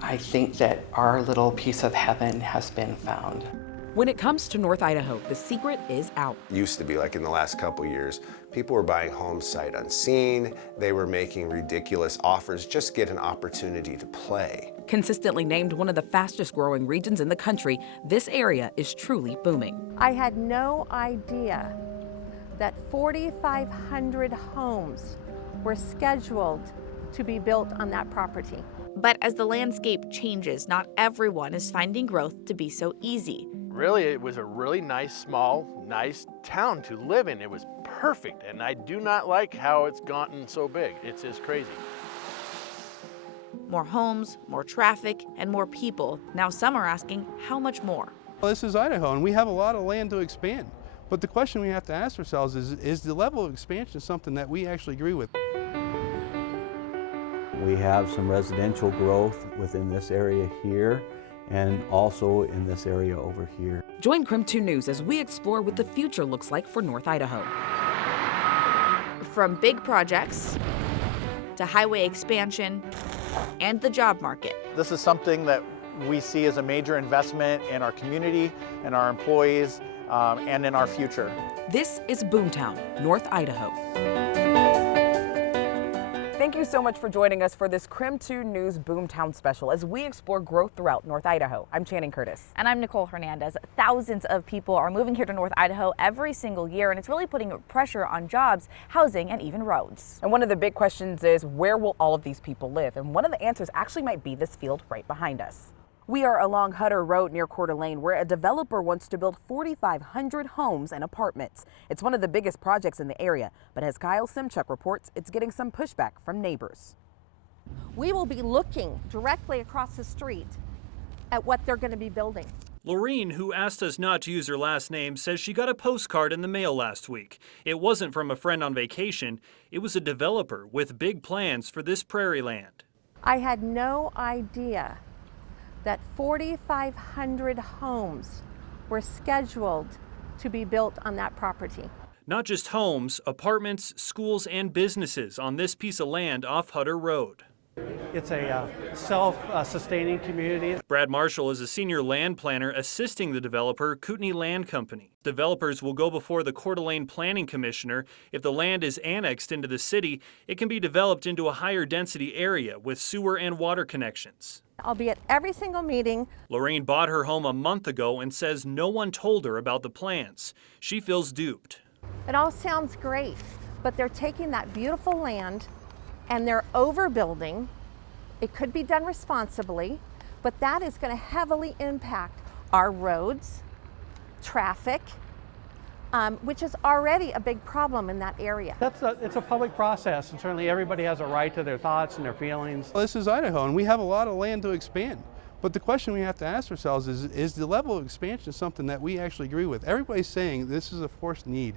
I think that our little piece of heaven has been found. When it comes to North Idaho, the secret is out. Used to be like in the last couple years, people were buying homes sight unseen. They were making ridiculous offers just to get an opportunity to play. Consistently named one of the fastest growing regions in the country, this area is truly booming. I had no idea that 4,500 homes were scheduled to be built on that property. But as the landscape changes, not everyone is finding growth to be so easy. Really, it was a really nice, small, nice town to live in. It was perfect, and I do not like how it's gotten so big. It's just crazy. More homes, more traffic, and more people. Now some are asking, how much more? Well, this is Idaho, and we have a lot of land to expand. But the question we have to ask ourselves is the level of expansion something that we actually agree with? We have some residential growth within this area here and also in this area over here. Join KREM 2 News as we explore what the future looks like for North Idaho. From big projects to highway expansion and the job market. This is something that we see as a major investment in our community and our employees and in our future. This is Boomtown, North Idaho. Thank you so much for joining us for this KREM 2 News Boomtown special as we explore growth throughout North Idaho. I'm Channing Curtis. And I'm Nicole Hernandez. Thousands of people are moving here to North Idaho every single year, and it's really putting pressure on jobs, housing, and even roads. And one of the big questions is, where will all of these people live? And one of the answers actually might be this field right behind us. We are along Hutter Road near Coeur d'Alene, where a developer wants to build 4,500 homes and apartments. It's one of the biggest projects in the area, but as Kyle Simchuk reports, it's getting some pushback from neighbors. We will be looking directly across the street at what they're going to be building. Lorene, who asked us not to use her last name, says she got a postcard in the mail last week. It wasn't from a friend on vacation. It was a developer with big plans for this prairie land. I had no idea that 4,500 homes were scheduled to be built on that property. Not just homes, apartments, schools, and businesses on this piece of land off Hutter Road. It's a self-sustaining community. Brad Marshall is a senior land planner assisting the developer, KOOTENAI Land Company. Developers will go before the Coeur d'Alene Planning Commissioner. If the land is annexed into the city, it can be developed into a higher density area with sewer and water connections. I'll be at every single meeting. Lorene bought her home a month ago and says no one told her about the plans. She feels duped. It all sounds great, but they're taking that beautiful land and they're overbuilding. It could be done responsibly, but that is going to heavily impact our roads, traffic, which is already a big problem in that area. It's a public process, and certainly everybody has a right to their thoughts and their feelings. Well, this is Idaho, and we have a lot of land to expand. But the question we have to ask ourselves is the level of expansion something that we actually agree with? Everybody's saying this is a forced need.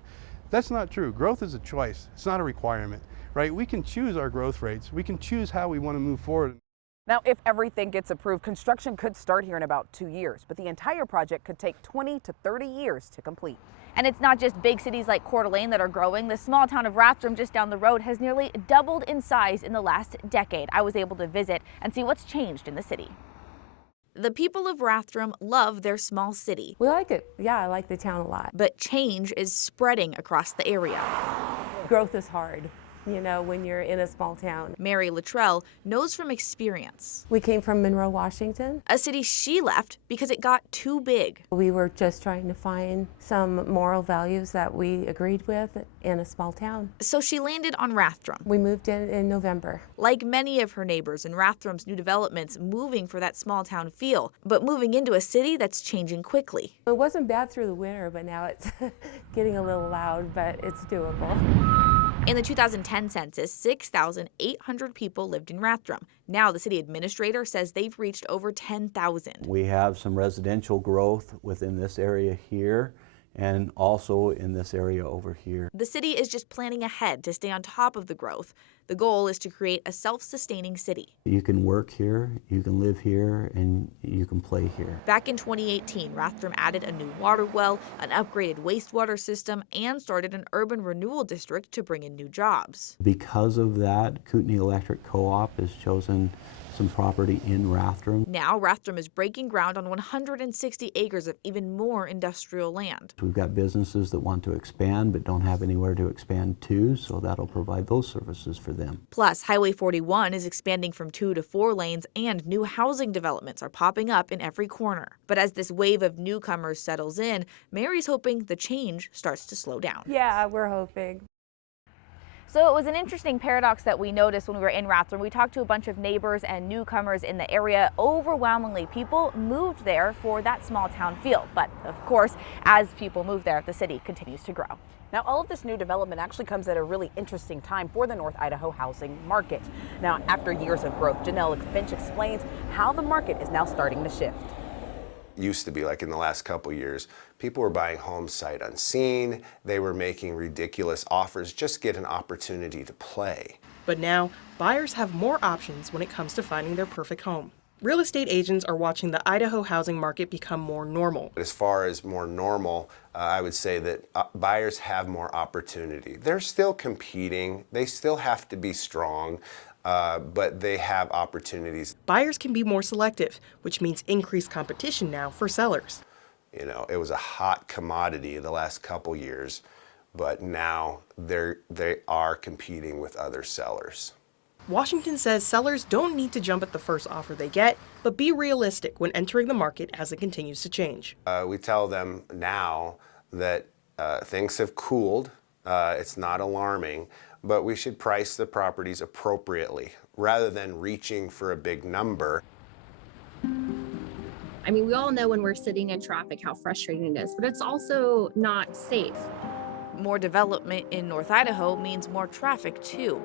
That's not true. Growth is a choice. It's not a requirement, right? We can choose our growth rates. We can choose how we want to move forward. Now, if everything gets approved, construction could start here in about 2 years, but the entire project could take 20 to 30 years to complete. And it's not just big cities like Coeur d'Alene that are growing. The small town of Rathdrum just down the road has nearly doubled in size in the last decade. I was able to visit and see what's changed in the city. The people of Rathdrum love their small city. We like it. Yeah, I like the town a lot. But change is spreading across the area. Growth is hard, you know, when you're in a small town. Mary LITTRELL knows from experience. We came from Monroe, Washington. A city she left because it got too big. We were just trying to find some moral values that we agreed with in a small town. So she landed on Rathdrum. We moved in November. Like many of her neighbors in Rathdrum's new developments, moving for that small town feel, but moving into a city that's changing quickly. It wasn't bad through the winter, but now it's getting a little loud, but it's doable. In the 2010 census, 6,800 people lived in Rathdrum. Now the city administrator says they've reached over 10,000. We have some residential growth within this area here and also in this area over here. The city is just planning ahead to stay on top of the growth. The goal is to create a self-sustaining city. You can work here, you can live here, and you can play here. Back in 2018, Rathdrum added a new water well, an upgraded wastewater system, and started an urban renewal district to bring in new jobs. Because of that, KOOTENAI Electric Co-op has chosen some property in Rathdrum. Now, Rathdrum is breaking ground on 160 acres of even more industrial land. We've got businesses that want to expand but don't have anywhere to expand to, so that'll provide those services for them. Plus, Highway 41 is expanding from 2 to 4 lanes, and new housing developments are popping up in every corner. But as this wave of newcomers settles in, Mary's hoping the change starts to slow down. Yeah, we're hoping. So it was an interesting paradox that we noticed when we were in Rathdrum. We talked to a bunch of neighbors and newcomers in the area. Overwhelmingly, people moved there for that small town feel. But of course, as people move there, the city continues to grow. Now, all of this new development actually comes at a really interesting time for the North Idaho housing market. Now, after years of growth, Janelle Finch explains how the market is now starting to shift. Used to be, like in the last couple years, people were buying homes sight unseen. They were making ridiculous offers, just get an opportunity to play. But now, buyers have more options when it comes to finding their perfect home. Real estate agents are watching the Idaho housing market become more normal. As far as more normal, I would say that buyers have more opportunity. They're still competing. They still have to be strong. But they have opportunities. Buyers can be more selective, which means increased competition now for sellers. You know, it was a hot commodity the last couple years, but now they are competing with other sellers. Washington says sellers don't need to jump at the first offer they get, but be realistic when entering the market as it continues to change. We tell them now that things have cooled. It's not alarming. But we should price the properties appropriately rather than reaching for a big number. I mean, we all know when we're sitting in traffic how frustrating it is, but it's also not safe. More development in North Idaho means more traffic too.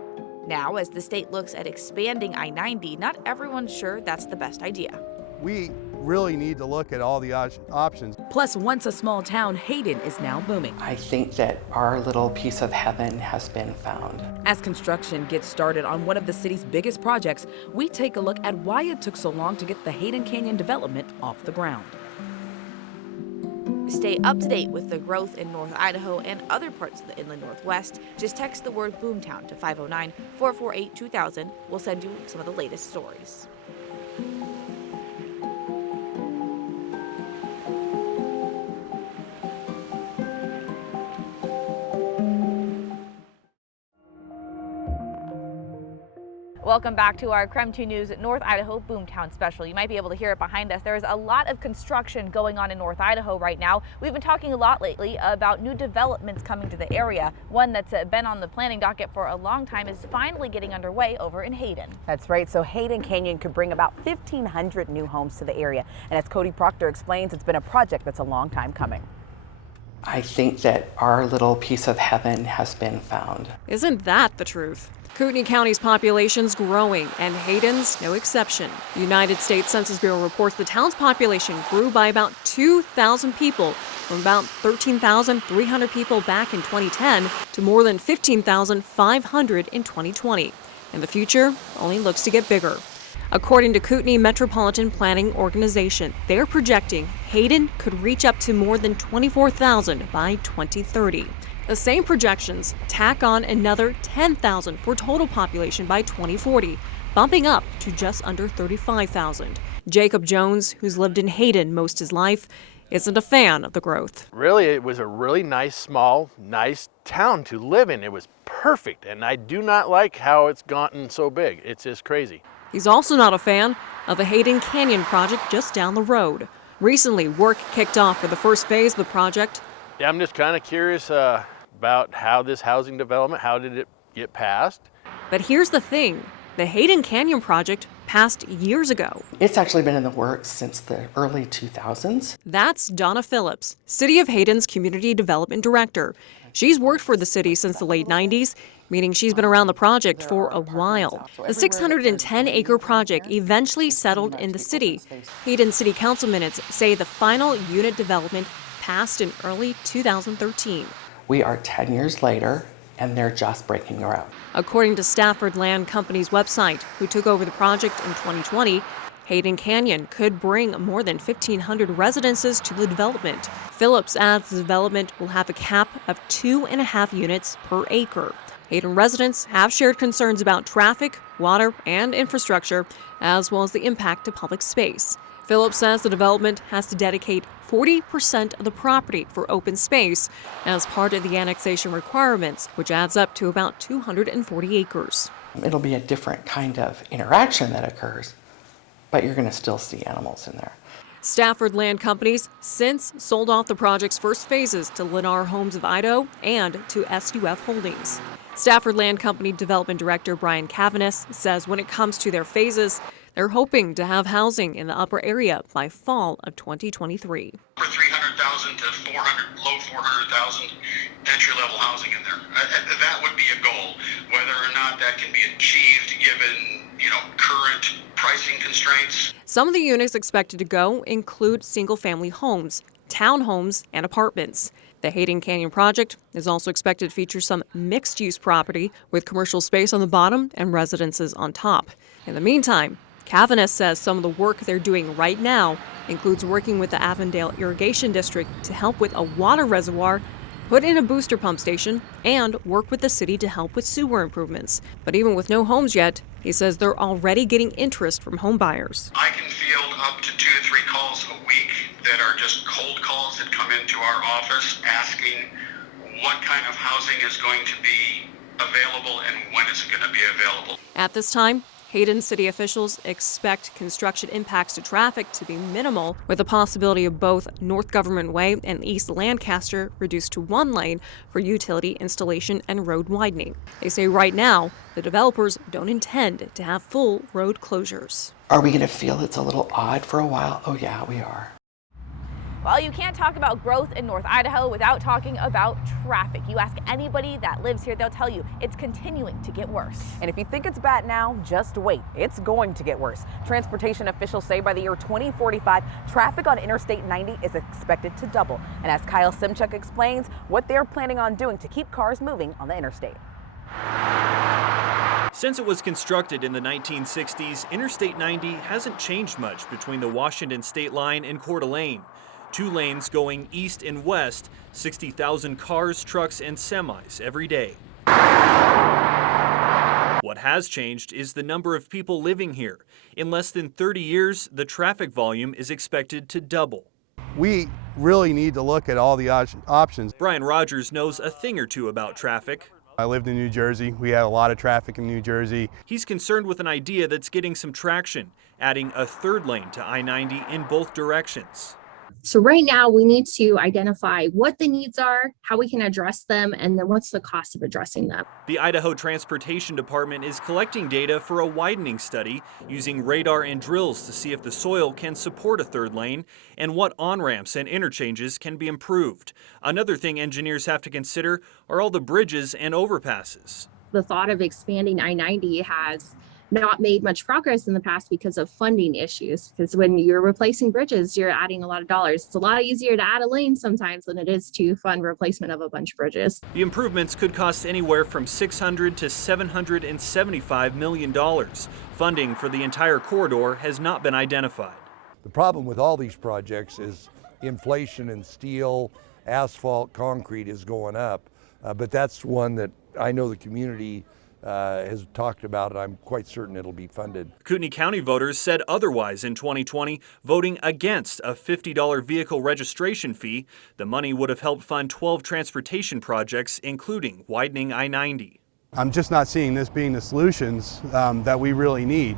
Now, as the state looks at expanding I-90, not everyone's sure that's the best idea. We really need to look at all the options. Plus, once a small town, Hayden is now booming. I think that our little piece of heaven has been found. As construction gets started on one of the city's biggest projects, we take a look at why it took so long to get the Hayden Canyon development off the ground. Stay up to date with the growth in North Idaho and other parts of the inland Northwest. Just text the word Boomtown to 509-448-2000. We'll send you some of the latest stories. Welcome back to our KREM 2 News North Idaho Boomtown special. You might be able to hear it behind us. There is a lot of construction going on in North Idaho right now. We've been talking a lot lately about new developments coming to the area. One that's been on the planning docket for a long time is finally getting underway over in Hayden. That's right. So Hayden Canyon could bring about 1,500 new homes to the area. And as Cody Proctor explains, it's been a project that's a long time coming. I think that our little piece of heaven has been found. Isn't that the truth? Kootenai County's population's growing, and Hayden's no exception. The United States Census Bureau reports the town's population grew by about 2,000 people, from about 13,300 people back in 2010 to more than 15,500 in 2020. And the future only looks to get bigger. According to Kootenai Metropolitan Planning Organization, they're projecting Hayden could reach up to more than 24,000 by 2030. The same projections tack on another 10,000 for total population by 2040, bumping up to just under 35,000. Jacob Jones, who's lived in Hayden most of his life, isn't a fan of the growth. Really, it was a really nice, small, nice town to live in. It was perfect, and I do not like how it's gotten so big. It's just crazy. He's also not a fan of the Hayden Canyon project just down the road. Recently, work kicked off for the first phase of the project. Yeah, I'm just kind of curious about how this housing development, how did it get passed? But here's the thing, the Hayden Canyon project passed years ago. It's actually been in the works since the early 2000s. That's Donna Phillips, City of Hayden's Community Development Director. She's worked for the city since the late 90s, meaning she's been around the project for a while. The 610-acre project eventually settled in the city. Hayden City Council minutes say the final unit development passed in early 2013. We are 10 years later, and they're just breaking ground. According to Stafford Land Company's website, who took over the project in 2020, Hayden Canyon could bring more than 1,500 residences to the development. Phillips adds the development will have a cap of 2.5 units per acre. Hayden residents have shared concerns about traffic, water, and infrastructure, as well as the impact to public space. Phillips says the development has to dedicate 40% of the property for open space as part of the annexation requirements, which adds up to about 240 acres. It'll be a different kind of interaction that occurs, but you're going to still see animals in there. Stafford Land Companies since sold off the project's first phases to Lennar Homes of Idaho and to SUF Holdings. Stafford Land Company Development Director Brian Cavanis says when it comes to their phases, they're hoping to have housing in the upper area by fall of 2023. For 300,000 to 400, low 400,000 entry-level housing in there. That would be a goal. Whether or not that can be achieved given, current pricing constraints. Some of the units expected to go include single-family homes, townhomes, and apartments. The Hayden Canyon project is also expected to feature some mixed-use property with commercial space on the bottom and residences on top. In the meantime, Cavanis says some of the work they're doing right now includes working with the Avondale Irrigation District to help with a water reservoir, put in a booster pump station, and work with the city to help with sewer improvements. But even with no homes yet, he says they're already getting interest from home buyers. I can field up to 2 to 3 calls a week that are just cold calls that come into our office asking what kind of housing is going to be available and when it's going to be available. At this time, Hayden city officials expect construction impacts to traffic to be minimal, with the possibility of both North Government Way and East Lancaster reduced to 1 lane for utility installation and road widening. They say right now, the developers don't intend to have full road closures. Are we going to feel it's a little odd for a while? Oh yeah, we are. Well, you can't talk about growth in North Idaho without talking about traffic. You ask anybody that lives here, they'll tell you it's continuing to get worse. And if you think it's bad now, just wait. It's going to get worse. Transportation officials say by the year 2045, traffic on Interstate 90 is expected to double. And as Kyle Simchuk explains, what they're planning on doing to keep cars moving on the interstate. Since it was constructed in the 1960s, Interstate 90 hasn't changed much between the Washington state line and Coeur d'Alene. 2 lanes going east and west, 60,000 cars, trucks, and semis every day. What has changed is the number of people living here. In less than 30 years, the traffic volume is expected to double. We really need to look at all the options. Brian Rogers knows a thing or two about traffic. I lived in New Jersey. We had a lot of traffic in New Jersey. He's concerned with an idea that's getting some traction, adding a 3rd lane to I-90 in both directions. So right now we need to identify what the needs are, how we can address them, and then what's the cost of addressing them. The Idaho Transportation Department is collecting data for a widening study using radar and drills to see if the soil can support a 3rd lane and what on-ramps and interchanges can be improved. Another thing engineers have to consider are all the bridges and overpasses. The thought of expanding I-90 has not made much progress in the past because of funding issues. Because when you're replacing bridges, you're adding a lot of dollars. It's a lot easier to add a lane sometimes than it is to fund replacement of a bunch of bridges. The improvements could cost anywhere from $600 to $775 million. Funding for the entire corridor has not been identified. The problem with all these projects is inflation in steel, asphalt, concrete is going up. But that's one that I know the community has talked about, and I'm quite certain it'll be funded. Kootenai County voters said otherwise in 2020, voting against a $50 vehicle registration fee. The money would have helped fund 12 transportation projects, including widening I-90. I'm just not seeing this being the solutions that we really need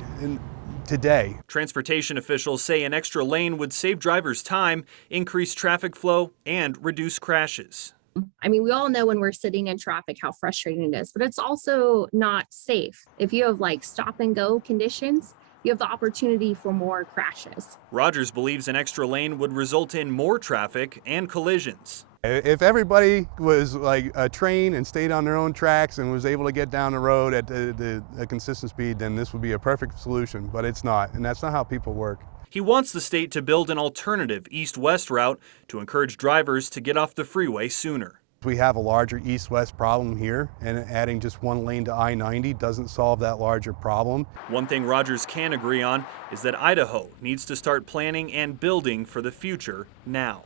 today. Transportation officials say an extra lane would save drivers time, increase traffic flow, and reduce crashes. I mean, we all know when we're sitting in traffic how frustrating it is, but it's also not safe. If you have like stop and go conditions, you have the opportunity for more crashes. Rogers believes an extra lane would result in more traffic and collisions. If everybody was like a train and stayed on their own tracks and was able to get down the road at a consistent speed, then this would be a perfect solution, but it's not, and that's not how people work. He wants the state to build an alternative east-west route to encourage drivers to get off the freeway sooner. We have a larger east-west problem here, and adding just 1 lane to I-90 doesn't solve that larger problem. One thing Rogers can agree on is that Idaho needs to start planning and building for the future now.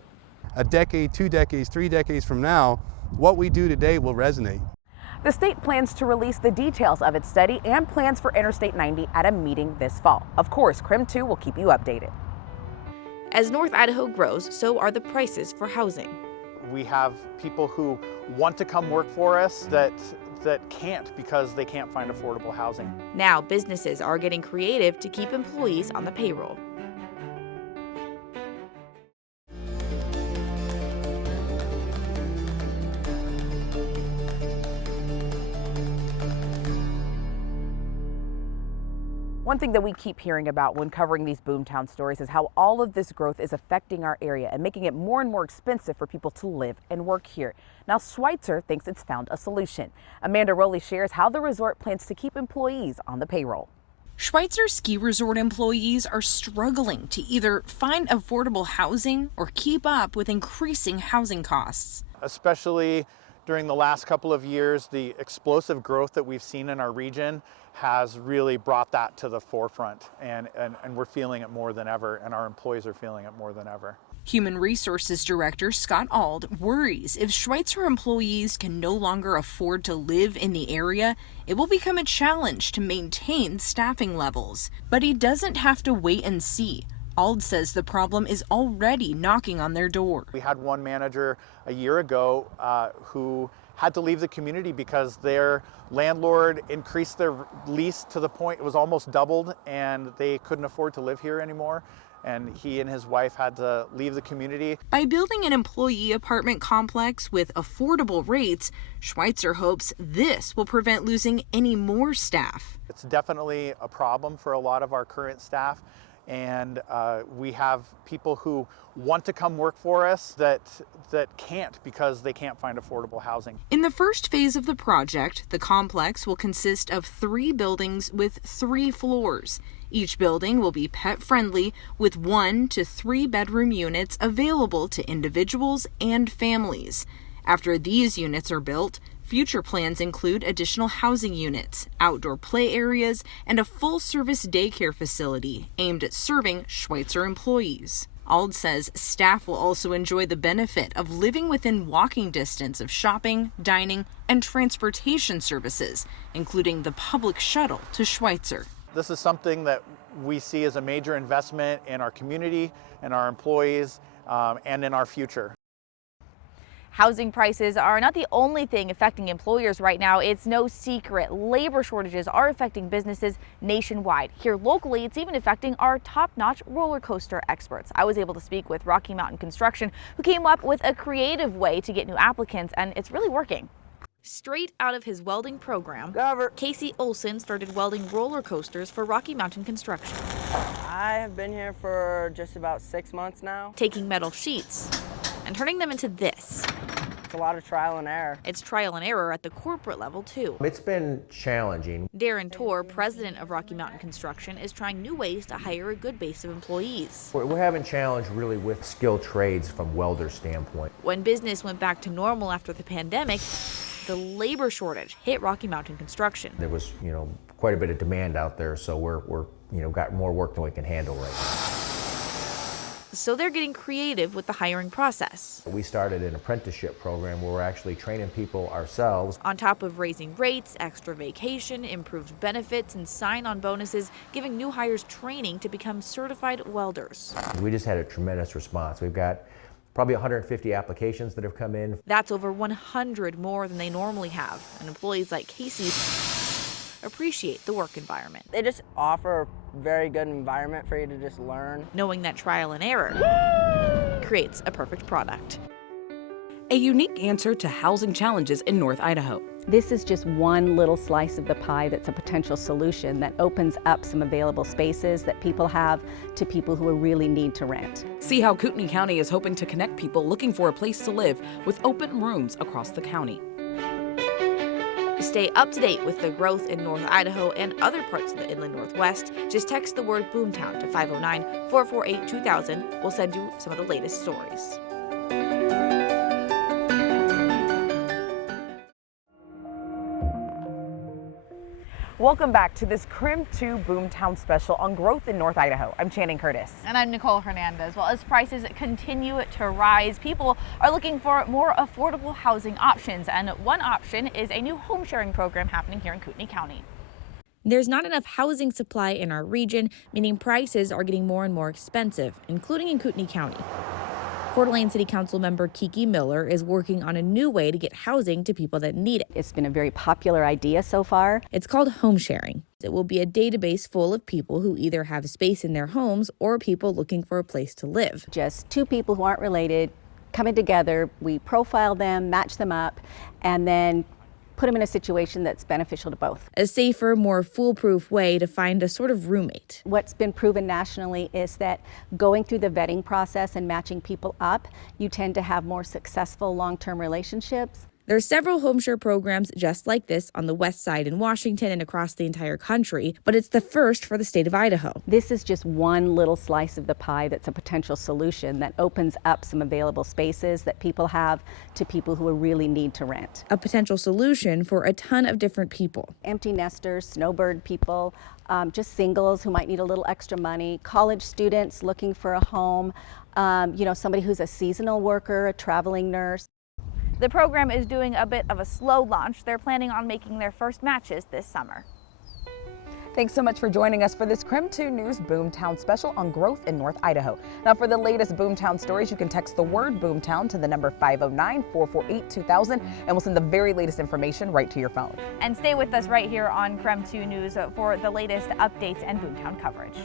A decade, 2 decades, 3 decades from now, what we do today will resonate. The state plans to release the details of its study and plans for Interstate 90 at a meeting this fall. Of course, KREM 2 will keep you updated. As North Idaho grows, so are the prices for housing. We have people who want to come work for us that can't because they can't find affordable housing. Now businesses are getting creative to keep employees on the payroll. One thing that we keep hearing about when covering these Boomtown stories is how all of this growth is affecting our area and making it more and more expensive for people to live and work here. Now, SCHWEITZER thinks it's found a solution. Amanda Rowley shares how the resort plans to keep employees on the payroll. Schweitzer ski resort employees are struggling to either find affordable housing or keep up with increasing housing costs. Especially during the last couple of years, the explosive growth that we've seen in our region has really brought that to the forefront, and we're feeling it more than ever, and our employees are feeling it more than ever. Human Resources Director Scott Auld worries if Schweitzer employees can no longer afford to live in the area, it will become a challenge to maintain staffing levels. But he doesn't have to wait and see. Auld says the problem is already knocking on their door. We had one manager a year ago who had to leave the community because their landlord increased their lease to the point it was almost doubled, and they couldn't afford to live here anymore. And he and his wife had to leave the community. By building an employee apartment complex with affordable rates, Schweitzer hopes this will prevent losing any more staff. It's definitely a problem for a lot of our current staff. And we have people who want to come work for us that can't because they can't find affordable housing. In the first phase of the project, the complex will consist of 3 buildings with 3 floors. Each building will be pet-friendly with 1 to 3 bedroom units available to individuals and families. After these units are built, future plans include additional housing units, outdoor play areas, and a full-service daycare facility aimed at serving Schweitzer employees. Auld says staff will also enjoy the benefit of living within walking distance of shopping, dining, and transportation services, including the public shuttle to Schweitzer. This is something that we see as a major investment in our community, and our employees, and in our future. Housing prices are not the only thing affecting employers right now. It's no secret. Labor shortages are affecting businesses nationwide. Here locally, it's even affecting our top-notch roller coaster experts. I was able to speak with Rocky Mountain Construction, who came up with a creative way to get new applicants, and it's really working. Straight out of his welding program, Casey Olson started welding roller coasters for Rocky Mountain Construction. I have been here for just about 6 months now. Taking metal sheets and turning them into this. It's a lot of trial and error. It's trial and error at the corporate level, too. It's been challenging. Darren Torr, president of Rocky Mountain Construction, is trying new ways to hire a good base of employees. We're having challenge really with skilled trades from welder standpoint. When business went back to normal after the pandemic, the labor shortage hit Rocky Mountain Construction. There was, quite a bit of demand out there, so we're got more work than we can handle right now. So they're getting creative with the hiring process. We started an apprenticeship program where we're actually training people ourselves. On top of raising rates, extra vacation, improved benefits, and sign-on bonuses, giving new hires training to become certified welders. We just had a tremendous response. We've got probably 150 applications that have come in. That's over 100 more than they normally have, and employees like Casey appreciate the work environment. They just offer a very good environment for you to just learn. Knowing that trial and error creates a perfect product. A unique answer to housing challenges in North Idaho. This is just one little slice of the pie that's a potential solution that opens up some available spaces that people have to people who really need to rent. See how Kootenai County is hoping to connect people looking for a place to live with open rooms across the county. Stay up to date with the growth in North Idaho and other parts of the Inland Northwest. Just text the word Boomtown to 509-448-2000. We'll send you some of the latest stories. Welcome back to this KREM 2 Boomtown special on growth in North Idaho. I'm Channing Curtis. And I'm Nicole Hernandez. Well, as prices continue to rise, people are looking for more affordable housing options. And one option is a new home sharing program happening here in Kootenai County. There's not enough housing supply in our region, meaning prices are getting more and more expensive, including in Kootenai County. Coeur d'Alene City Council member KIKI Miller is working on a new way to get housing to people that need it. It's been a very popular idea so far. It's called HOMESHARING. It will be a database full of people who either have space in their homes or people looking for a place to live. Just two people who aren't related coming together, we profile them, match them up, and then put them in a situation that's beneficial to both. A safer, more foolproof way to find a sort of roommate. What's been proven nationally is that going through the vetting process and matching people up, you tend to have more successful long-term relationships. There are several HomeShare programs just like this on the west side in Washington and across the entire country, but it's the first for the state of Idaho. This is just one little slice of the pie that's a potential solution that opens up some available spaces that people have to people who really need to rent. A potential solution for a ton of different people. Empty nesters, snowbird people, just singles who might need a little extra money, college students looking for a home, somebody who's a seasonal worker, a traveling nurse. The program is doing a bit of a slow launch. They're planning on making their first matches this summer. Thanks so much for joining us for this KREM 2 News Boomtown special on growth in North Idaho. Now, for the latest Boomtown stories, you can text the word Boomtown to the number 509-448-2000, and we'll send the very latest information right to your phone. And stay with us right here on KREM 2 News for the latest updates and Boomtown coverage.